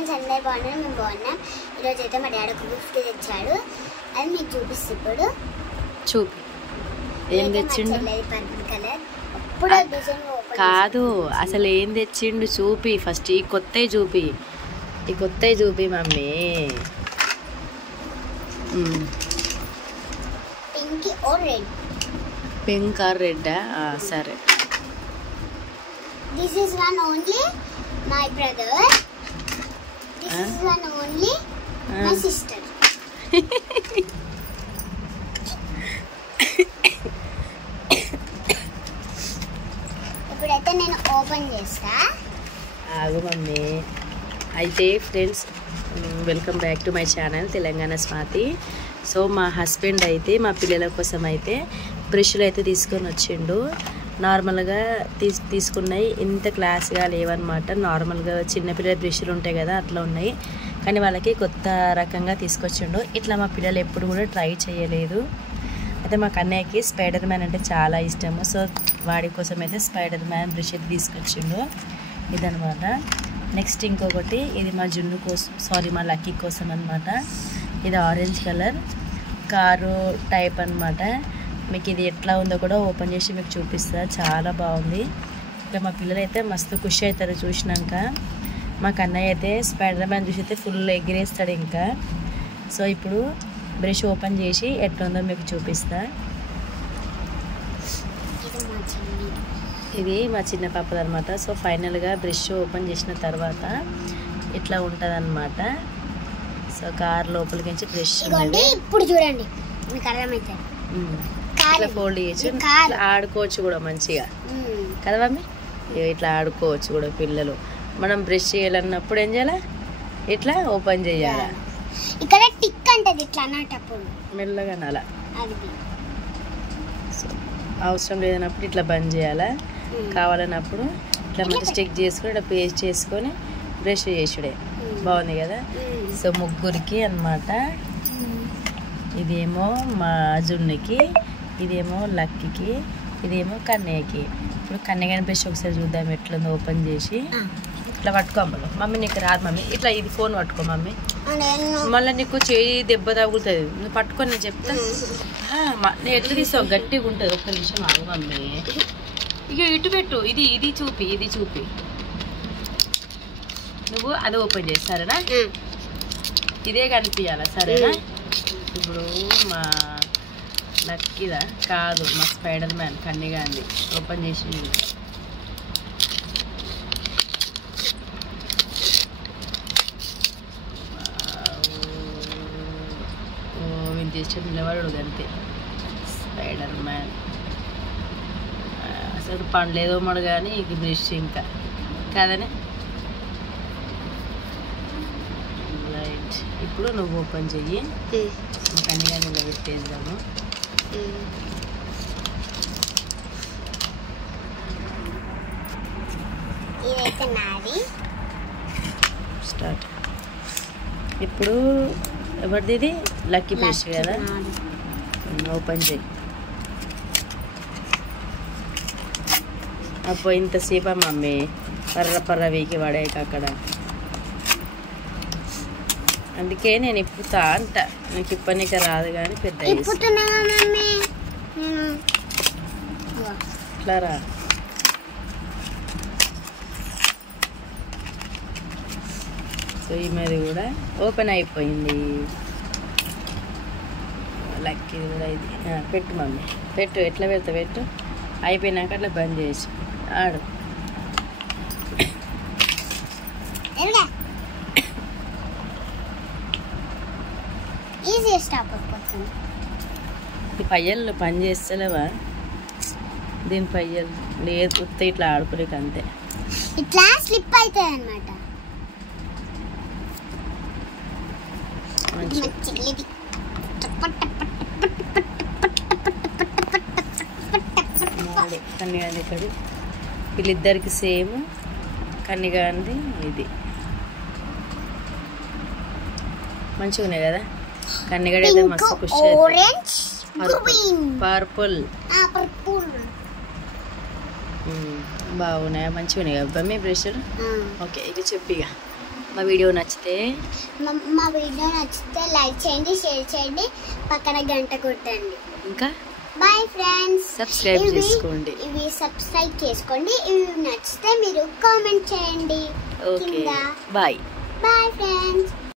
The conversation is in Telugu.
ఫ్రెండ్స్ అందరు బాగున్నారు, మేము బాగున్నాం. ఈరోజు అయితే మా డాడీ ఒక గిఫ్ట్ తెచ్చాడు, అది మీకు చూపిస్తే ఇప్పుడు చూపి. ఏం తెచ్చిండు? Purple colour. అప్పుడు డిజైన్ కాదు, అసలు ఏం తెచ్చిండు చూపి ఫస్ట్. ఈ కొత్తవి చూపి, ఈ కొత్తవి చూపి mummy. Pink are red? Pink are red? సరే. This is one only my brother. This is one only my sister. ఇప్పుడైతే నేను ఓపెన్ చేస్తా. ఆగు మమ్మీ. అయితే friends, welcome back to my channel Telangana Swathi. So మా హస్బెండ్ అయితే మా పిల్లల కోసం అయితే బ్రష్లు అయితే తీసుకొని వచ్చిండు. నార్మల్గా తీసుకున్నాయి, ఇంత క్లాస్గా లేవన్నమాట. నార్మల్గా చిన్నపిల్లల బ్రష్లు ఉంటాయి కదా, అట్లా ఉన్నాయి. కానీ వాళ్ళకి కొత్త రకంగా తీసుకొచ్చిండు. ఇట్లా మా పిల్లలు ఎప్పుడు కూడా ట్రై చేయలేదు. అయితే మా కన్నయ్యకి స్పైడర్ మ్యాన్ అంటే చాలా ఇష్టము. సో వాడి కోసం అయితే స్పైడర్ మ్యాన్ బ్రష్ అయితే తీసుకొచ్చిండు. ఇదనమాట. నెక్స్ట్ ఇంకొకటి, ఇది మా జున్ను కోసం, సారీ మా లక్కీ కోసం అనమాట. ఇది ఆరెంజ్ కలర్ కారు టైప్ అనమాట. మీకు ఇది ఎట్లా ఉందో కూడా ఓపెన్ చేసి మీకు చూపిస్తా. చాలా బాగుంది. ఇంకా మా పిల్లలు అయితే మస్తు ఖుషి అవుతారు చూసినాక. మా కన్నయ్య అయితే స్పైడర్ మ్యాన్ చూసి అయితే ఫుల్ ఎగిరేస్తాడు ఇంకా. సో ఇప్పుడు బ్రష్ ఓపెన్ చేసి ఎట్లా ఉందో మీకు చూపిస్తా. ఇది మా చిన్న పాపది అనమాట. సో ఫైనల్గా బ్రష్ ఓపెన్ చేసిన తర్వాత ఇట్లా ఉంటుంది అనమాట. సో కార్ లోపలికి బ్రష్ ఇప్పుడు చూడండి, మీకు అర్థమవుతుంది. ఇట్లా ఫోల్డ్ చేయొచ్చు, ఇట్లా ఆడుకోవచ్చు కూడా మంచిగా కదా మమ్మీ. ఇట్లా ఆడుకోవచ్చు కూడా పిల్లలు. మనం బ్రష్ చేయాలన్నప్పుడు ఏం చేయాలి, ఇట్లా ఓపెన్ చేయాలి. ఇక్కడ టిక్ అంటది, ఇట్లా అన్నప్పుడు మెల్లగా అలా. అవసరం లేదన్నప్పుడు ఇట్లా బంద్ చేయాలా, కావాలన్నప్పుడు ఇట్లా మంచి స్టిక్ చేసుకొని ఇట్లా పేస్ట్ చేసుకొని బ్రష్ చేసుడే. బాగుంది కదా. సో ముగ్గురికి అన్నమాట. ఇదేమో మా జున్నుకి, ఇదేమో లక్కీకి, ఇదేమో కన్నయ్యకి. ఇప్పుడు కన్నయ్య బ్రష్ ఒకసారి చూద్దాం ఎట్లుందో ఓపెన్ చేసి. ఇట్లా పట్టుకోమ్మలు మమ్మీ. నీకు రాదు మమ్మీ. ఇట్లా ఇది ఫోన్ పట్టుకో మమ్మీ. మళ్ళీ నీకు చేయి దెబ్బ తగులుతుంది. నువ్వు పట్టుకొని నేను చెప్తా. నేను ఎట్లా తీస్తావు, గట్టిగా ఉంటుంది. ఒక్క నిమిషం ఆగు మమ్మీ. ఇక ఇటు పెట్టు. ఇది ఇది చూపి, ఇది చూపి. నువ్వు అది ఓపెన్ చేసి సరేనా. ఇదే కనిపించాలా సరేనా. ఇప్పుడు మా లక్కీదా కాదు, మా స్పైడర్ మ్యాన్ కన్నీగా అంది. ఓపెన్ చేసి వీళ్ళు చేసే నిలబడు అంతే. స్పైడర్ మ్యాన్ అసలు పండ్లేదో మడు కానీ ఇది బ్రష్ ఇంకా కాదనే. రైట్. ఇప్పుడు నువ్వు ఓపెన్ చెయ్యి. కన్నీగా నిలబెట్టేద్దాము. స్టార్ట్. ఇప్పుడు ఎవరిది ఇది? లక్కీ బ్రష్ కదా. ఓపెన్ చెయ్యి. అప్పుడు ఇంతసేపా మమ్మీ పర్ర వీకి పడేక అక్కడ. అందుకే నేను ఇప్పుతా అంట. నాకు ఇప్పనిక రాదు కానీ పెద్ద ఇట్లా రా. సో ఈ మీద కూడా ఓపెన్ అయిపోయింది. లక్కీ కూడా ఇది పెట్టు మమ్మీ, పెట్టు. ఎట్లా పెడతా పెట్టు. అయిపోయినాక అట్లా బంద్ చేసి ఆడు. ఈ పయ్యలు పని చేస్తలేవా? దీని పయ్యలు లేదు, ఉత్త ఇట్లా ఆడుకోలేక అంతే. ఇట్లా స్లిప్ అవుతుంది అన్నమాట. కన్నిగాంది ఇక్కడ వీళ్ళిద్దరికి సేమ్. కన్నిగాంది ఇది మంచిగా ఉన్నాయి కదా. కన్నిగడ అయితే మస్తు ఖుషి. పర్పుల్ బాగున్నాయా? మంచిగా ఉన్నాయి కదా మీ బ్రష్లు. ఓకే ఇది చెప్పిగా మా వీడియో నచ్చితే లైక్ చేయండి, షేర్ చేయండి, పక్కన గంట కొట్టండి. ఇంకా బాయ్ ఫ్రెండ్స్. సబ్స్క్రైబ్ చేసుకోండి. ఇవి సబ్స్క్రైబ్ చేసుకోండి. ఇవి నచ్చితే మీరు కామెంట్ చేయండి. Okay bye. Bye friends.